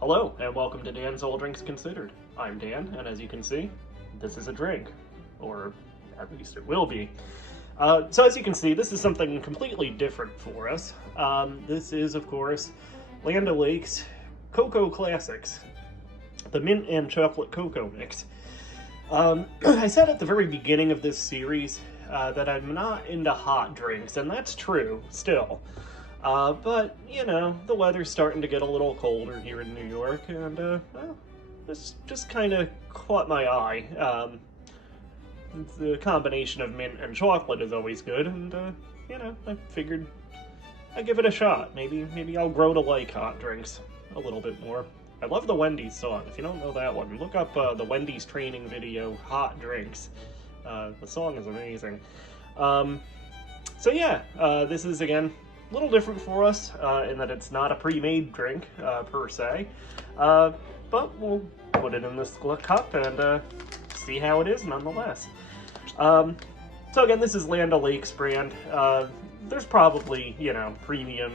Hello, and welcome to Dan's All Drinks Considered. I'm Dan, and as you can see, this is a drink. Or at least it will be. So as you can see, this is something completely different for us. This is, of course, Land O'Lakes Cocoa Classics, the mint and chocolate cocoa mix. I said at the very beginning of this series that I'm not into hot drinks, and that's true, still. But, you know, the weather's starting to get a little colder here in New York, and, well, this just kind of caught my eye. The combination of mint and chocolate is always good, and, you know, I figured I'd give it a shot. Maybe I'll grow to like hot drinks a little bit more. I love the Wendy's song. If you don't know that one, look up the Wendy's training video, Hot Drinks. The song is amazing. So yeah, this is, again, a little different for us in that it's not a pre-made drink per se, but we'll put it in this cup and see how it is nonetheless. So again, this is Land O'Lakes brand. There's probably, you know, premium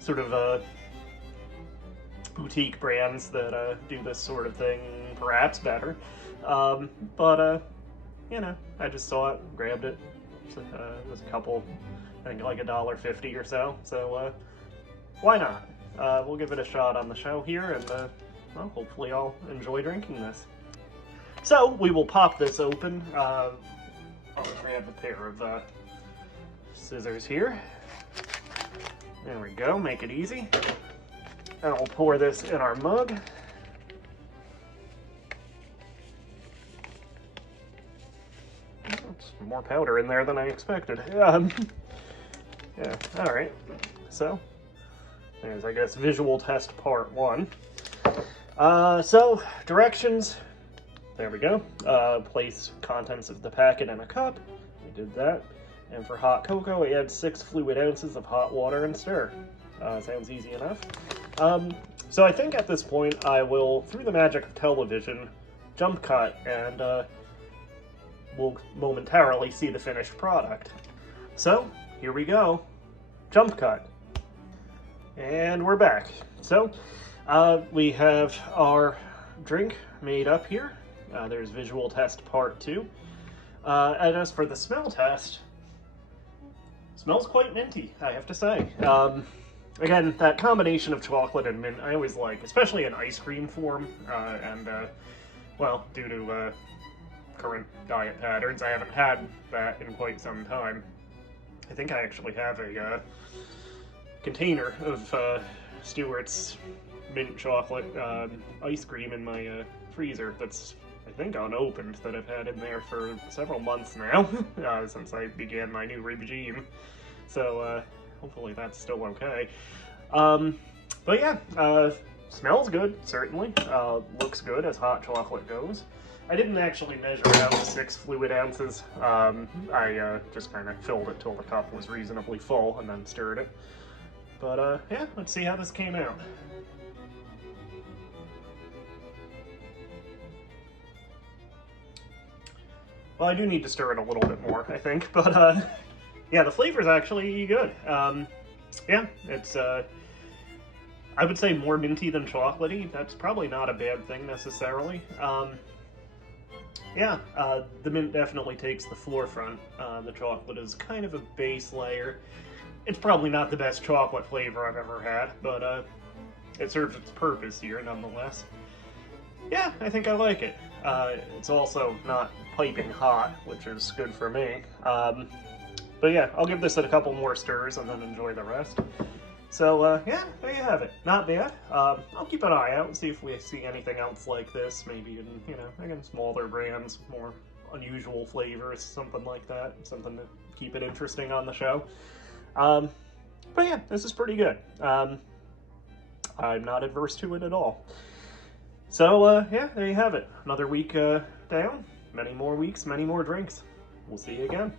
sort of boutique brands that do this sort of thing perhaps better, but you know, I just saw it, grabbed it. There's a couple, I think like $1.50 or so, so why not? We'll give it a shot on the show here, and well, hopefully I'll enjoy drinking this. So we will pop this open. I'll grab a pair of scissors here. There we go, make it easy. And we'll pour this in our mug. There's more powder in there than I expected. Yeah, all right. So, there's, I guess, visual test part 1. So, directions. There we go. Place contents of the packet in a cup. We did that. And for hot cocoa, add 6 fluid ounces of hot water and stir. Sounds easy enough. So I think at this point I will, through the magic of television, jump cut and we'll momentarily see the finished product. So, here we go. Jump cut. And we're back. So, we have our drink made up here. There's visual test part 2. And as for the smell test, smells quite minty, I have to say. Again, that combination of chocolate and mint I always like, especially in ice cream form, and, well, due to current diet patterns, I haven't had that in quite some time. I think I actually have a container of Stewart's mint chocolate ice cream in my freezer that's, I think, unopened, that I've had in there for several months now, since I began my new regime. So, hopefully that's still okay. But yeah, smells good, certainly. Looks good as hot chocolate goes. I didn't actually measure out the 6 fluid ounces. I just kind of filled it till the cup was reasonably full and then stirred it. But yeah, let's see how this came out. Well, I do need to stir it a little bit more, I think, but yeah, the flavor's actually good. Yeah, it's, I would say more minty than chocolatey. That's probably not a bad thing necessarily. Yeah, the mint definitely takes the forefront. The chocolate is kind of a base layer. It's probably not the best chocolate flavor I've ever had, but it serves its purpose here nonetheless. Yeah, I think I like it. It's also not piping hot, which is good for me. But yeah, I'll give this a couple more stirs and then enjoy the rest. So yeah, there you have it. Not bad. I'll keep an eye out and see if we see anything else like this, maybe in, you know, again, smaller brands, more unusual flavors, something like that, something to keep it interesting on the show. But yeah, this is pretty good. I'm not adverse to it at all. So yeah, there you have it. Another week down, many more weeks, many more drinks. We'll see you again.